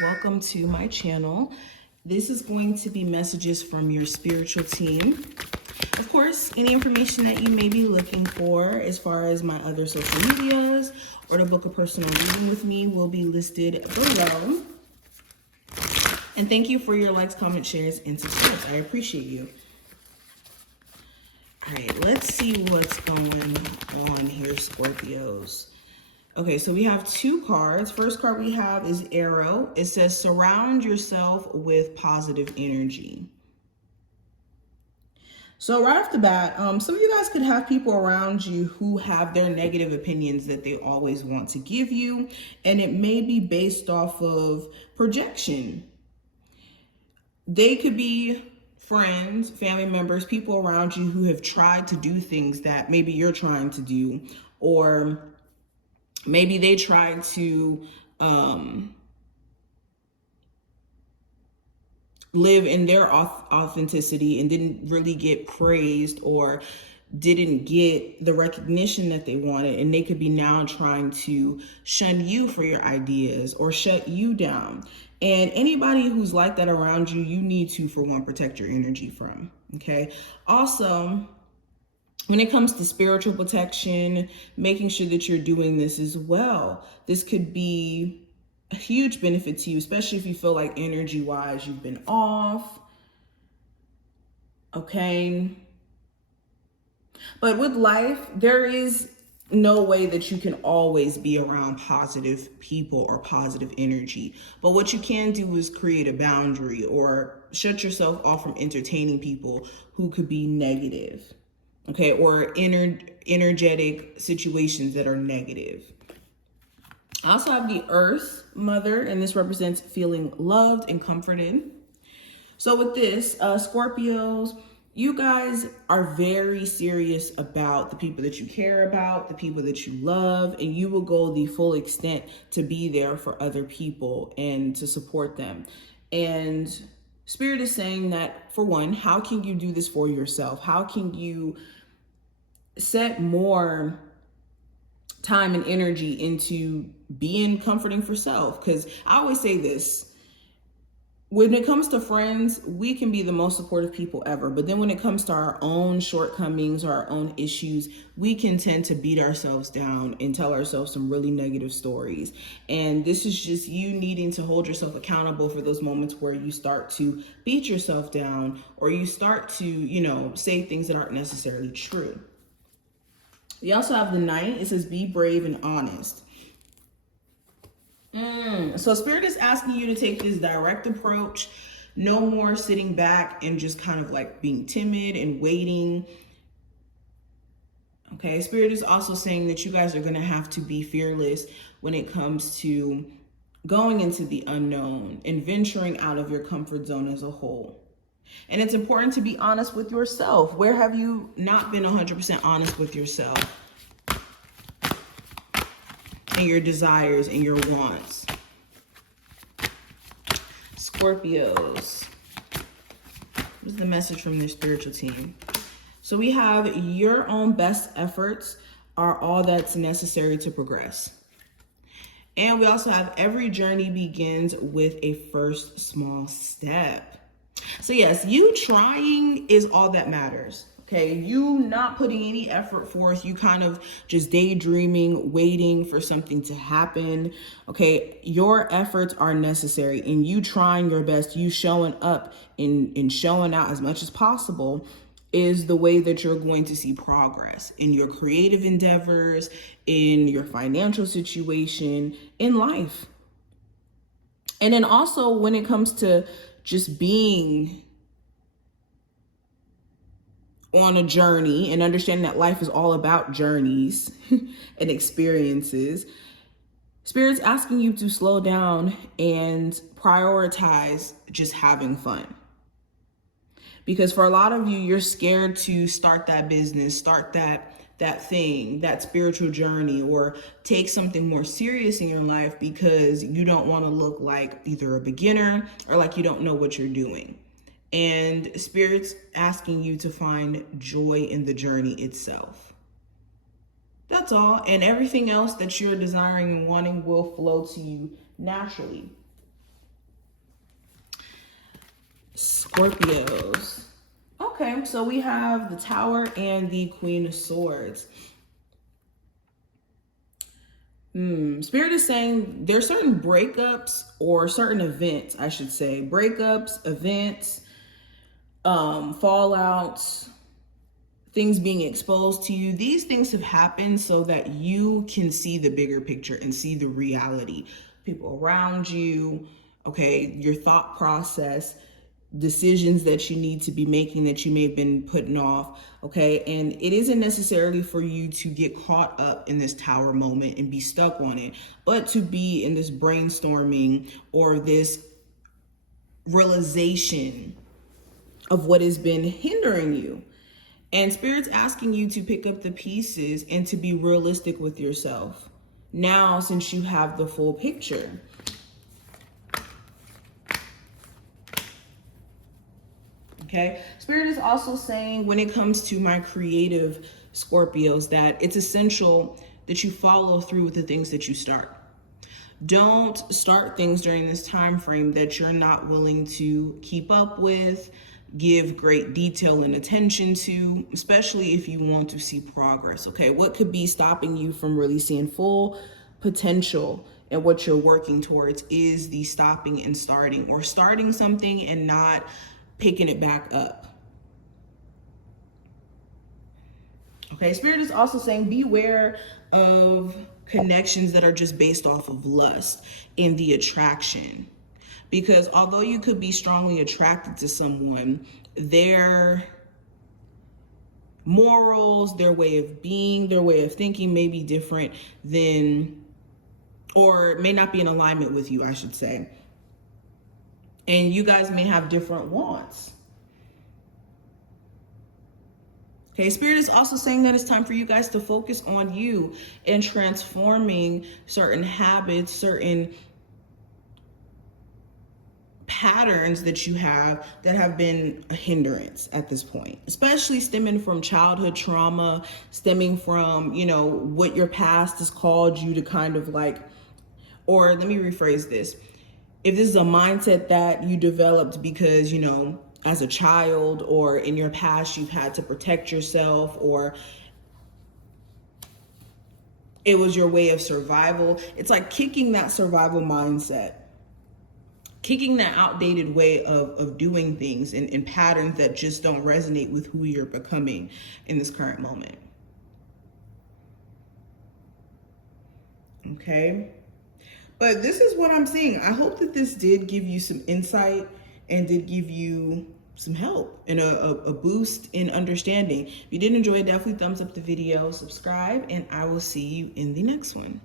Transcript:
welcome to my channel. This is going to be messages from your spiritual team. Of course, any information that you may be looking for as far as my other social medias or to book a personal reading with me will be listed below. And thank you for your likes, comments, shares, and subscribes. I appreciate you. All right, let's see what's going on here, Scorpios. Okay, so we have two cards. First card we have is Arrow. It says, surround yourself with positive energy. So right off the bat, some of you guys could have people around you who have their negative opinions that they always want to give you. And it may be based off of projection. They could be friends, family members, people around you who have tried to do things that maybe you're trying to do, or maybe they tried to live in their authenticity and didn't really get praised or didn't get the recognition that they wanted. And they could be now trying to shun you for your ideas or shut you down. And anybody who's like that around you, you need to, for one, protect your energy from. Okay. Also, when it comes to spiritual protection, making sure that you're doing this as well. This could be a huge benefit to you, especially if you feel like energy-wise you've been off. Okay. But with life, there is no way that you can always be around positive people or positive energy. But what you can do is create a boundary or shut yourself off from entertaining people who could be negative. Okay, or energetic situations that are negative. I also have the Earth Mother, and this represents feeling loved and comforted. So with this, Scorpios, you guys are very serious about the people that you care about, the people that you love, and you will go the full extent to be there for other people and to support them. And Spirit is saying that, for one, how can you do this for yourself? How can you set more time and energy into being comforting for self? Because I always say this, when it comes to friends, we can be the most supportive people ever. But then when it comes to our own shortcomings or our own issues, we can tend to beat ourselves down and tell ourselves some really negative stories. And this is just you needing to hold yourself accountable for those moments where you start to beat yourself down or you start to, say things that aren't necessarily true. We also have the Knight. It says, be brave and honest. So Spirit is asking you to take this direct approach. No more sitting back and just kind of like being timid and waiting. Okay, Spirit is also saying that you guys are going to have to be fearless when it comes to going into the unknown and venturing out of your comfort zone as a whole. And it's important to be honest with yourself. Where have you not been 100% honest with yourself and your desires and your wants? Scorpios, what's the message from their spiritual team? So we have your own best efforts are all that's necessary to progress. And we also have every journey begins with a first small step. So yes, you trying is all that matters. Okay, you not putting any effort forth, you kind of just daydreaming, waiting for something to happen. Okay, your efforts are necessary, and you trying your best, you showing up and showing out as much as possible is the way that you're going to see progress in your creative endeavors, in your financial situation, in life. And then also when it comes to just being on a journey and understanding that life is all about journeys and experiences, Spirit's asking you to slow down and prioritize just having fun. Because for a lot of you, you're scared to start that business, start that thing, that spiritual journey, or take something more serious in your life because you don't want to look like either a beginner or like you don't know what you're doing. And Spirit's asking you to find joy in the journey itself. That's all. And everything else that you're desiring and wanting will flow to you naturally. Scorpios. Okay, so we have the Tower and the Queen of Swords. Spirit is saying there's certain breakups or certain events, I should say. Breakups, events, fallouts, things being exposed to you. These things have happened so that you can see the bigger picture and see the reality. People around you, okay, your thought process, decisions that you need to be making that you may have been putting off, okay? And it isn't necessarily for you to get caught up in this Tower moment and be stuck on it, but to be in this brainstorming or this realization of what has been hindering you. And Spirit's asking you to pick up the pieces and to be realistic with yourself now, since you have the full picture. Okay, Spirit is also saying when it comes to my creative Scorpios that it's essential that you follow through with the things that you start. Don't start things during this time frame that you're not willing to keep up with, give great detail and attention to, especially if you want to see progress. Okay, what could be stopping you from really seeing full potential and what you're working towards is the stopping and starting, or starting something and not picking it back up. Okay, Spirit is also saying beware of connections that are just based off of lust and the attraction. Because although you could be strongly attracted to someone, their morals, their way of being, their way of thinking may be different than, or may not be in alignment with you, I should say. And you guys may have different wants. Okay, Spirit is also saying that it's time for you guys to focus on you and transforming certain habits, certain patterns that you have that have been a hindrance at this point, especially stemming from childhood trauma, stemming from, you know, what your past has called you to kind of like, or let me rephrase this. If this is a mindset that you developed because, you know, as a child or in your past, you've had to protect yourself, or it was your way of survival, it's like kicking that survival mindset, kicking that outdated way of doing things and patterns that just don't resonate with who you're becoming in this current moment. Okay? But this is what I'm seeing. I hope that this did give you some insight and did give you some help and a boost in understanding. If you did enjoy it, definitely thumbs up the video, subscribe, and I will see you in the next one.